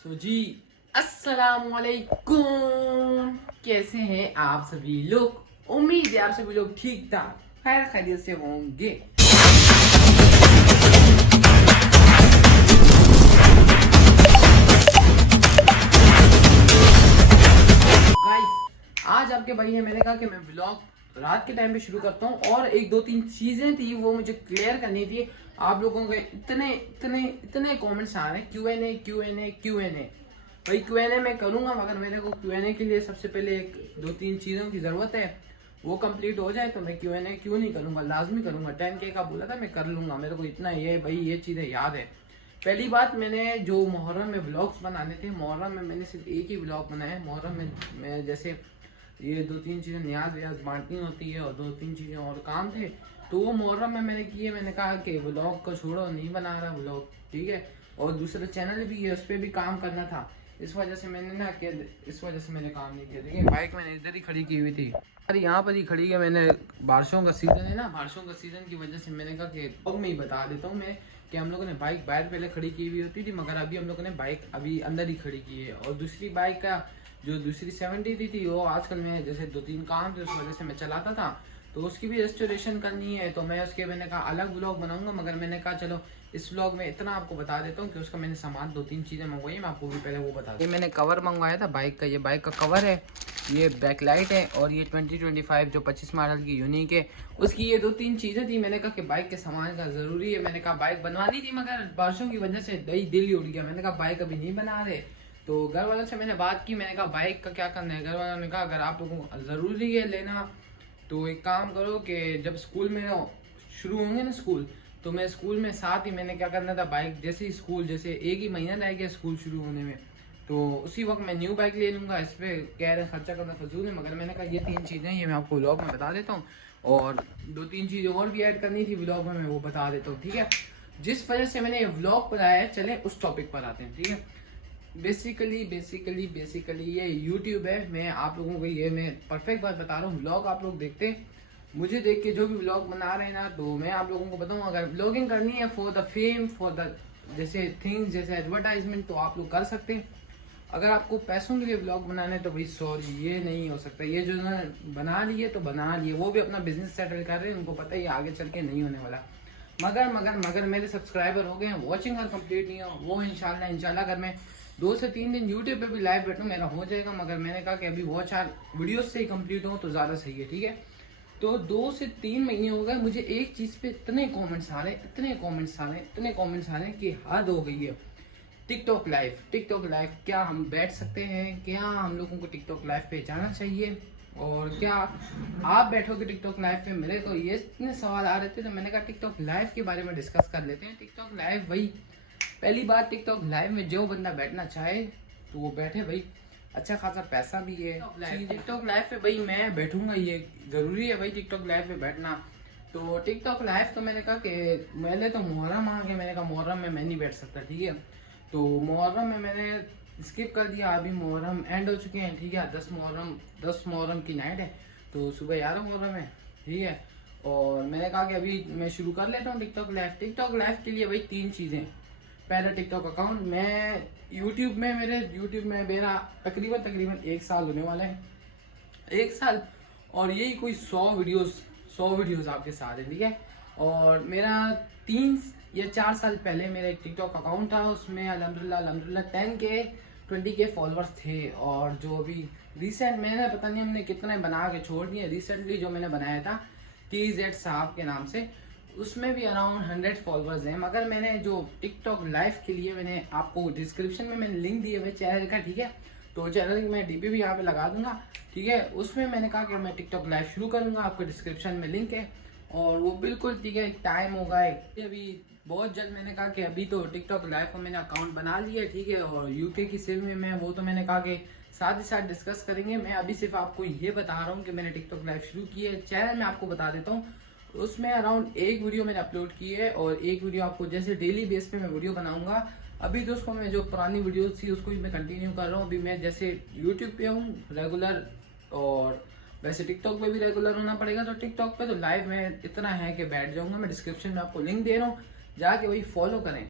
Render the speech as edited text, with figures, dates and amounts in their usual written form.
तो जी अस्सलाम वालेकुम, कैसे हैं आप सभी लोग। उम्मीद है आप सभी लोग ठीक ठाक खैर खैरियत से होंगे। गाइस आज आपके भाई ने मैंने कहा कि मैं व्लॉग रात के टाइम पे शुरू करता हूँ और एक दो तीन चीजें थी वो मुझे क्लियर करनी थी। आप लोगों के इतने इतने इतने कमेंट्स आ रहे हैं क्यू एन ए भाई क्यूएनए मैं करूंगा, मगर मेरे को क्यूएनए के लिए सबसे पहले एक दो तीन चीज़ों की ज़रूरत है। वो कंप्लीट हो जाए तो मैं क्यूएनए क्यों नहीं करूंगा, लाजमी करूंगा। 10K का बोला था मैं कर लूंगा, मेरे को इतना ये भाई ये चीज़ें याद है। पहली बात, मैंने जो मुहर्रम में व्लॉग्स बनाने थे, मुहर्रम में मैंने सिर्फ एक ही व्लॉग बनाया है। मुहर्रम में मैं जैसे ये दो तीन चीज़ें न्याज व्याज बांटनी होती है और दो तीन चीज़ें और काम थे, तो वो मुहर्रम में मैंने किए। मैंने कहा कि व्लॉग को छोड़ो, नहीं बना रहा व्लॉग, ठीक है। और दूसरा चैनल भी है, उस पर भी काम करना था। इस वजह से मैंने ना कि इस वजह से मैंने काम नहीं किया। देखिए बाइक मैंने इधर ही खड़ी की हुई थी, अरे यहाँ पर ही खड़ी है मैंने। बारिशों का सीज़न है ना, बारिशों का सीज़न की वजह से मैंने कहा कि अब मैं ही बता देता हूँ मैं कि हम लोगों ने बाइक बाहर पहले खड़ी की हुई होती थी, मगर अभी हम लोगों ने बाइक अभी अंदर ही खड़ी की है। और दूसरी बाइक का जो दूसरी 70 थी वो आजकल मैं जैसे दो तीन काम थे उस वजह से मैं चलाता था, तो उसकी भी रेस्टोरेशन करनी है। तो मैं उसके मैंने कहा अलग ब्लॉग बनाऊंगा, मगर मैंने कहा चलो इस ब्लॉग में इतना आपको बता देता हूँ कि उसका मैंने सामान दो तीन चीज़ें मंगवाई, मैं आपको भी पहले वो बता दूँ। ये मैंने कवर मंगवाया था बाइक का, ये बाइक का कवर है, ये बैक लाइट है, और ये 2025 जो 25 मॉडल की यूनिक है उसकी ये दो तीन चीज़ें थी। मैंने कहा कि बाइक के सामान का ज़रूरी है। मैंने कहा बाइक बनवानी थी, मगर बारिशों की वजह से दिल ही उड़ गया। मैंने कहा बाइक अभी नहीं बना रहे, तो घर वालों से मैंने बात की। मैंने कहा बाइक का क्या करना है। घर वालों ने कहा अगर आप लोगों को ज़रूरी है लेना तो एक काम करो कि जब स्कूल में शुरू होंगे ना स्कूल, तो मैं स्कूल में साथ ही मैंने क्या करना था, बाइक जैसे ही स्कूल जैसे एक ही महीना रह गया स्कूल शुरू होने में, तो उसी वक्त मैं न्यू बाइक ले लूँगा। इस पर कह रहे खर्चा करना फजूल है, मगर मैंने कहा ये तीन चीज़ें ये मैं आपको व्लॉग में बता देता हूँ, और दो तीन चीज़ें और भी ऐड करनी थी व्लॉग में, मैं वो बता देता हूँ, ठीक है। जिस वजह से मैंने ये व्लॉग बनाया है, चले उस टॉपिक पर आते हैं, ठीक है। बेसिकली ये यूट्यूब है। मैं आप लोगों को ये मैं परफेक्ट बात बता रहा हूँ। व्लॉग आप लोग देखते हैं, मुझे देख के जो भी व्लॉग बना रहे हैं ना, तो मैं आप लोगों को बताऊँ अगर व्लॉगिंग करनी है for the fame, for the जैसे थिंग्स जैसे एडवर्टाइजमेंट, तो आप लोग कर सकते हैं। अगर आपको पैसों के लिए व्लॉग बनाना है तो भाई सॉरी, ये नहीं हो सकता। ये जो ना बना लिए तो बना लिए, वो भी अपना बिजनेस सेटल कर रहे हैं, उनको पता है ये आगे चल के नहीं होने वाला। मगर मेरे सब्सक्राइबर हो गए हैं, वॉचिंग और कंप्लीट नहीं हो, वो इंशाल्लाह अगर मैं 2 से 3 दिन यूट्यूब पे भी लाइव बैठूँ मेरा हो जाएगा। मगर मैंने कहा कि अभी वॉच आर वीडियोस से ही कंप्लीट हो तो ज़्यादा सही है, ठीक है। तो 2 से 3 महीने हो गए, मुझे एक चीज़ पे इतने कमेंट्स आ रहे हैं, इतने कमेंट्स आ रहे हैं कि हद हो गई है। टिकटॉक लाइव क्या हम बैठ सकते हैं, क्या हम लोगों को टिकटॉक लाइव पे जाना चाहिए, और क्या आप बैठोगे टिकटॉक लाइव पे। मेरे को ये इतने सवाल आ रहे थे, तो मैंने कहा टिकटॉक लाइव के बारे में डिस्कस कर लेते हैं। टिकटॉक लाइव भाई, पहली बात टिकटॉक लाइव में जो बंदा बैठना चाहे तो वो बैठे भाई, अच्छा खासा पैसा भी है। टिकटॉक लाइव पे भाई मैं बैठूंगा, ये ज़रूरी है भाई टिकटॉक लाइव पे बैठना। तो टिकटॉक लाइव तो मैंने कहा कि पहले तो मुहर्रम आ गया, मैंने कहा मुहर्रम में मैं नहीं बैठ सकता, ठीक है। तो मुहर्रम में मैंने स्किप कर दिया, अभी मुहर्रम एंड हो चुके हैं, ठीक है। 10 मुहर्रम की नाइट है, तो सुबह 11 मुहर्रम है, ठीक है। और मैंने कहा कि अभी मैं शुरू कर लेता हूँ टिकटॉक लाइव के लिए भाई तीन चीज़ें। पहला टिकटॉक अकाउंट, मैं यूट्यूब में मेरा तकरीबन 1 साल होने वाला है, 1 साल। और यही कोई 100 वीडियोस आपके साथ है, ठीक है। और मेरा 3 या 4 साल पहले मेरा एक टिकटॉक अकाउंट था, उसमें अल्हम्दुलिल्लाह 10K 20K फॉलोअर्स थे। और जो अभी रिसेंट मैंने पता नहीं हमने कितने बना के छोड़ दिए, रिसेंटली जो मैंने बनाया था TZ साहब के नाम से, उसमें भी अराउंड 100 फॉलोअर्स हैं। मगर मैंने जो टिकटॉक लाइव के लिए मैंने आपको डिस्क्रिप्शन में मैंने लिंक दिए हुए चैनल का, ठीक है। तो चैनल की मैं डीपी भी यहाँ पे लगा दूंगा, ठीक है। उसमें मैंने कहा कि मैं टिकटॉक लाइव शुरू करूँगा, आपको डिस्क्रिप्शन में लिंक है, और वो बिल्कुल ठीक है। टाइम होगा अभी बहुत जल्द। मैंने कहा कि अभी तो टिकटॉक लाइव का मैंने अकाउंट बना लिया है, ठीक है। और यूके की सिम में मैं वो तो मैंने कहा कि साथ ही साथ डिस्कस करेंगे। मैं अभी सिर्फ आपको ये बता रहा हूँ कि मैंने टिकटॉक लाइव शुरू की है। चैनल में आपको बता देता हूँ, उसमें अराउंड एक वीडियो मैंने अपलोड की है, और एक वीडियो आपको जैसे डेली बेस पे मैं वीडियो बनाऊंगा। अभी तो उसको मैं जो पुरानी वीडियोस थी उसको भी मैं कंटिन्यू कर रहा हूँ। अभी मैं जैसे यूट्यूब पे हूँ रेगुलर, और वैसे टिकटॉक पे भी रेगुलर होना पड़ेगा। तो टिकटॉक पे तो लाइव में इतना है कि बैठ जाऊंगा। मैं डिस्क्रिप्शन में आपको लिंक दे रहा हूँ, जाके वही फॉलो करें।